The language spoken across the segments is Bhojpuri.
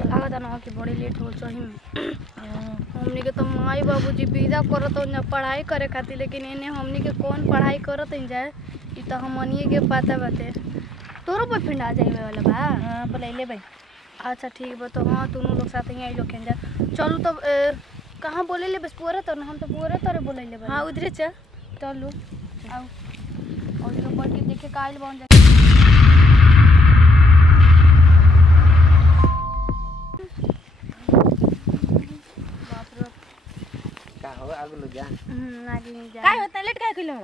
तो लागत ना कि बड़ी लेट हो सही में। हमनी के तो माई बाबूजी विदा करत हो पढ़ाई करे खातिर, लेकिन इन्हें हमनी के कौन पढ़ाई करत जाए ई तो हमनिए के पता बाटे। तोरो बॉयफ्रेंड आ जाइए वाला बा? हां बुलाइले भाई। अच्छा ठीक बा, तो हाँ दोनों लोग साथ ही आई लोग जा। चलो तब कहाँ बोले ले? बस पूरा तो हम तो पूरा तरह बोले ले। हाँ उधरे चल चलो आओ और इधर बढ़ के देखे काइल बन जाए। का हो आगु लो जा। आगे जा। काय होता लेट काय कइलो?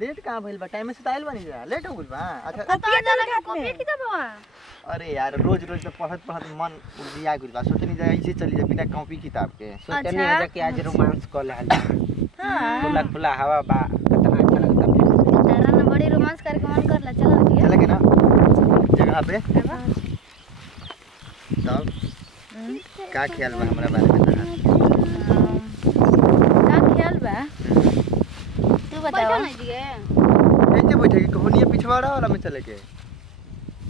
लेट कहां भइल बा? टाइम से त आइल बानी जा। लेट हो गइल बा। अच्छा कॉपी जाना कॉपी किताब बा। अरे यार रोज रोज तो पढ़त पढ़त मन उबिया गइल बा। सोचनी जा ऐसे चली जा बिना कॉपी किताब के। सोचनी अच्छा? जा कि आज रोमांस कर लेहल जा। हां खुला खुला हवा बा, कितना अच्छा लगता है। तारा ना बड़ी रोमांस करके मन करला। चलो दिया चले के ना जगह पे तब का ख्याल बा हमरा बारे में तोहार? का ख्याल बा? तू बैठा बताओ। नहीं दिए ऐसे बैठे के कहानियां पिछवाड़ा वाला में चले के।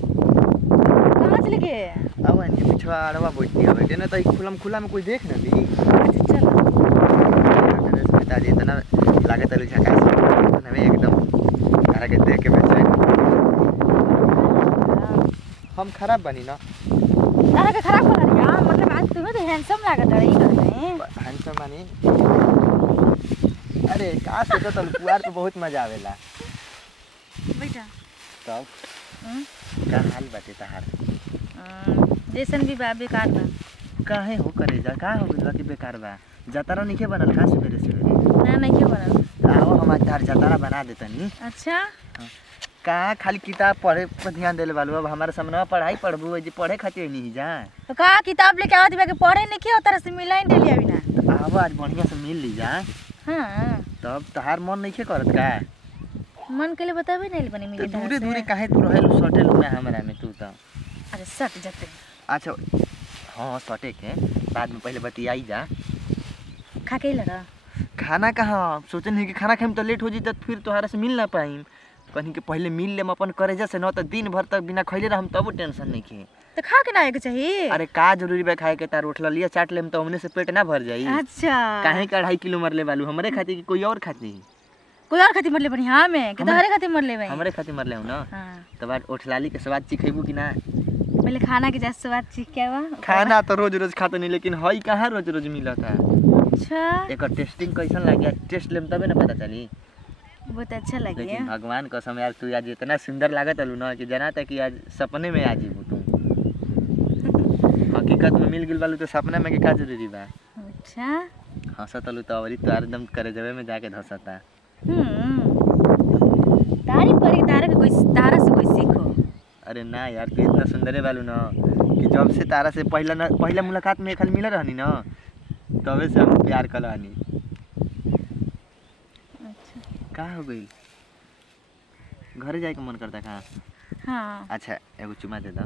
कहां चले गए? अब अन्य पिछवाड़ा बैठनी है बेटे ना, तो खुला खुला में कोई देख ना ली। अच्छा चल। पिताजी इतना लागत है झकास ना वे एकदम तारा के देख के बेचैन। हम खराब बनी ना? तारा के खराब कर रही है मतलब आज तुम्हें तो हैंडसम लागत है। ई कहते हैंडसम बनी। अरे का सोचो तो पुआर पे बहुत मजा आवेला। बैठा। तब का हाल बाटे तहार? जैसन भी बा बेकार बा। काहे हो करे जा? का हो गइल बा कि बेकार बा? जतारा नइखे बनल का सवेरे सवेरे? ना नहीं के बनल। आओ हम आज तार जतारा बना देतनी। अच्छा का खाली किताब पढ़े पर ध्यान देले बालू? अब हमारे सामने पढ़ाई पढ़बू जे पढ़े खातिर नहीं जा। तो का किताब लेके आवत बा के पढ़े नहीं के तरह से मिलाई डेली अभी ना। आवा आज बढ़िया से मिल ली जा। हां तब तहार मन नइखे करत का? मन के लिए बताबे नहीं बनी तो मिली तरह दूरे से। दूरे काहे तू रहेलू सटेल में हमरा में तू तो? अरे सट जाते। अच्छा हाँ सटे के बाद में पहले बतियाई जा। खा के लड़ा। खाना कहाँ सोचन है कि खाना खाइम तो लेट हो जी तो फिर तोहरा से मिल ना पाइम। कहीं के पहले मिल लेम अपन करेजा से, न तो दिन भर तक बिना खैले रहम तब टेंशन नहीं खे। तो खा के ना आए के चाहिए। अरे का जरूरी बा खाए के? तार उठला लिया चाट लेम तो हमने से पेट ना भर जाई। अच्छा काहे का 2.5 किलो मरले बालू? हमरे खातिर कि कोई और खातिर? कोई और खातिर मरले बनी। हां मैं कि तोहरे खातिर मरले भाई? हमरे खातिर मरले हो ना। हां तब आज उठलाली के स्वाद चिखेबू कि ना? पहले खाना के जैसे बात सीख के आवा। खाना तो रोज रोज खाते नहीं, लेकिन हई कहाँ रोज रोज मिलत है। अच्छा एक टेस्टिंग कैसन लगे? टेस्ट लेम तबे ना पता चली। बहुत अच्छा लगे। लेकिन भगवान कसम यार तू आज इतना सुंदर लागत अलू ना कि जना तक कि आज सपने में आ जीबू तू। हकीकत में मिल गेल बालू तो सपना में के का जरूरी बा? अच्छा हंसत अलू तो अवरी तो एकदम करे जबे में जाके धसता। तारीफ करी तारा के कोई तारा से कोई सीखो। अरे ना यार तू इतना सुंदर है बालू ना कि जब से तारा से पहला मुलाकात में खाली मिल रहनी ना तबे से हम प्यार कलानी। का हो गई? घरे जाए के मन करता का? हाँ अच्छा एगो चुमा दे दो।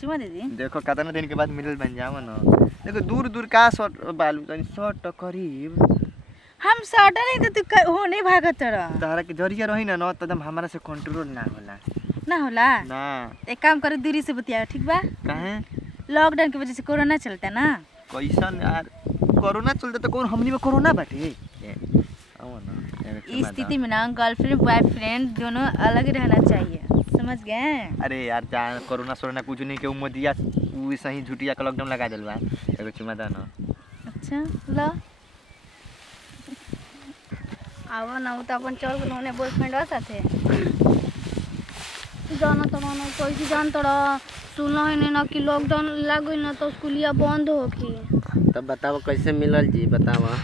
चुमा दे दी। देखो कितना दिन के बाद मिलल बन जाओ ना। देखो दूर दूर का शॉट बालू तनी शॉट करीब हम साटा नहीं तो तू हो नहीं भागत रहा। तारा के जरिया रही ना तो एकदम हमारा से कंट्रोल ना होला। ना होला ना एक काम करो दूरी से बतिया ठीक बा। काहे? लॉकडाउन की वजह से कोरोना चलता ना। कैसन यार कोरोना चलते तो कौन हमनी में कोरोना बाटे? आओ ना इस स्थिति में ना गर्लफ्रेंड बॉयफ्रेंड दोनों अलग ही रहना चाहिए, समझ गए? अरे यार जहाँ कोरोना सोरोना कुछ नहीं के मोदिया वो सही झूठिया का लॉकडाउन लगा दिल बा। एगो चुमा दो ना। अच्छा लो आवा ना तो अपन चल गए होने बॉयफ्रेंड साथे जाना तो मानो कैसे जान तोड़ा सुना है नहीं ना कि लॉकडाउन लग गई ना तो स्कूलिया बंद होगी। तब बताओ कैसे मिलल जी? बतावा।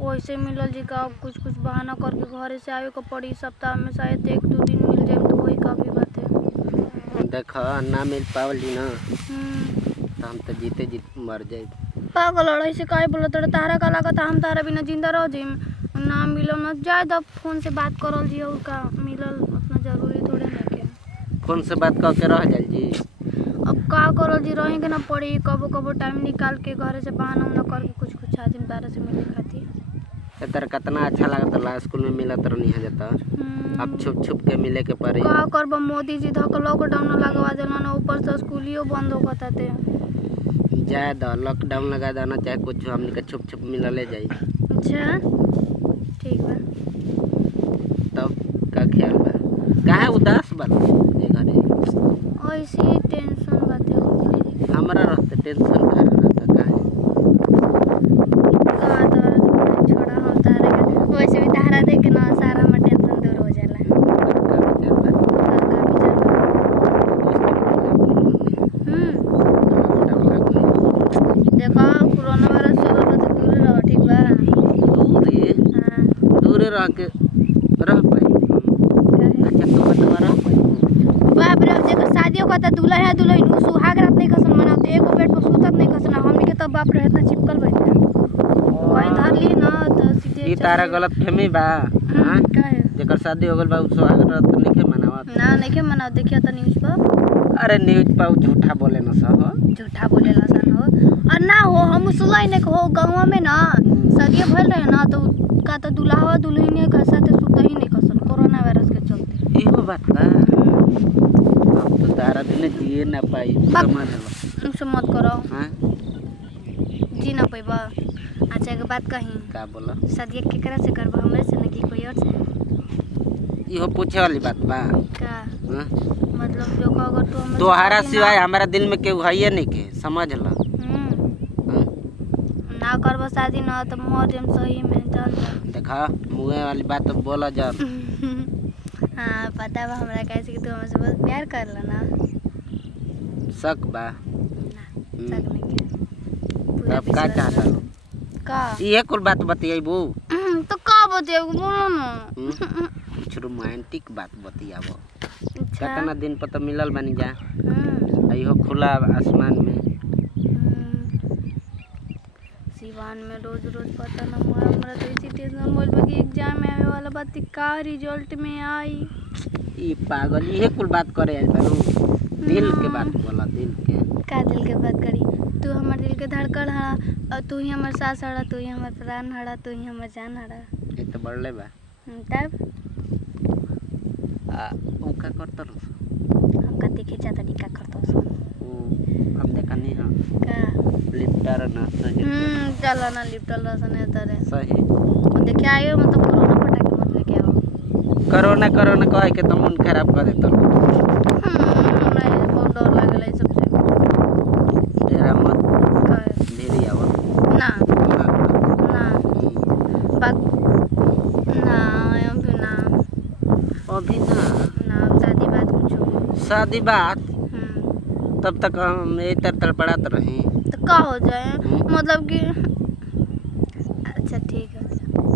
वैसे मिलल जी का कुछ कुछ बहाना करके घरे से आवे को पड़ी। सप्ताह में शायद 1-2 दिन मिल जाए तो वही काफी बात है। देख ना मिल पावल जी ना तो हम तो जीते जीत मर जाए। पागल लड़ाई से काहे बोला तोड़ा? तारा का लागत हम तारा बिना जिंदा रह जिम ना मिलो ना जाए दब फोन से बात करल जी और का मिलल उतना जरूरी थोड़े ना के। फोन से बात करके रह जाए जी। अब का करल जी रहेंगे ना पड़ी कबो कबो टाइम निकाल के घरे से बहाना उना करके कुछ कुछ आदमी तारा से मिले खातिर। तेरा कितना अच्छा लागत रहा स्कूल में मिलत रहनी है जाता अब छुप छुप के मिले के पड़ी का करब मोदी जी धक लॉकडाउन लगवा देना ना ऊपर से स्कूलियो बंद हो गता थे जाए दो लॉकडाउन लगा देना चाहे कुछ हमने के छुप छुप मिल ले जाई। अच्छा ठीक बा तब का ख्याल बा काहे उदास बा ये घरे ऐसे ही टेंशन बाते हो हमरा रहते टेंशन का रहता काहे का तारा छोड़ा हम तारे के वैसे भी तारा देख के ना सारा में टेंशन दूर हो जाला का विचार बा का विचार देखो कोरोना वायरस चल रहा तो दूर रहो ठीक बा हां दूर रह के रह पाई अच्छा तो बता रह पाई बाप रे जेकर शादी होगा त दूल्हा है दुल्हन उ सुहाग रात नहीं कसन मनाते एगो बेड पर सुतत नहीं कसन हमनी के त बाप रे इतना चिपकल बन कोई धर ली ना त सीधे ई तारा गलत फहमी बा हां काहे जेकर शादी हो गल बा उ सुहाग रात नहीं के मनावत ना नहीं के मनाओ देखिए त न्यूज़ पर अरे न्यूज़ पर झूठा बोले न सब झूठा बोलेला सन हो और ना हो हम सुलाई ने हो गांव में ना शादी भइल रहे ना तो का त दूल्हा दुल्हन के साथ सुत ही नहीं कसन कोरोना वायरस के चलते इहो बात बा अब तो तारा दिन जिए ना पाई समझ लो हमसे मत करो हां जी ना पैबा अच्छा एक बात कही का बोला शादी केकरा से करबा हमरे से ना कि कोई और से इहो पूछे वाली बात बा का हां मतलब जो का अगर तू हमरे तोहरा सिवाय हमारा दिल में केहू है नहीं के समझ लो ना करबा शादी ना तो मर हम सही में जान देखा मुँह वाली बात तो बोला जा हाँ पता बा हमरा कैसे कि तू हमसे बहुत प्यार करला ना शक बा ना सक नहीं के पूरा अब का चाहता लो का ये कुल बात बतियाबू तो का बते बोलो ना कुछ रोमांटिक बात बतियाबो अच्छा कितना दिन पर तो मिलल बनी जा हम्म, इहो खुला आसमान में सिवान में रोज रोज पता ना हुआ हमरा तो इसी टेंशन मोल बा कि एग्जाम में आवे वाला बात का रिजल्ट में आई ई पागल ये कुल बात करे आई बारू दिल के बात बोला दिल के का दिल के बात करी तू हमर दिल के धड़कन हड़ा और तू ही हमर सांस हड़ा तू ही हमर प्राण हड़ा तू ही हमर जान हड़ा ये तो बढ़ले बा तब ऊ का करत रहो हम कते खींचा तनी का करतो सो हम देखा नहीं हां का लिफ्टर ना सही चलो ना लिपटल रसने तरे सही देखे आयो मतलब कोरोना पटा के मत लेके आओ कोरोना कोरोना कह के तो मन खराब कर देता हमरा बहुत डर लागल है सबसे तेरा मत काहे? धीरे आवा ना ना बाक ना अभी ना अभी ना ना शादी बात पूछो शादी बात तब तक हम यही तड़पड़ाते रहे तो का हो जाए मतलब कि अच्छा ठीक है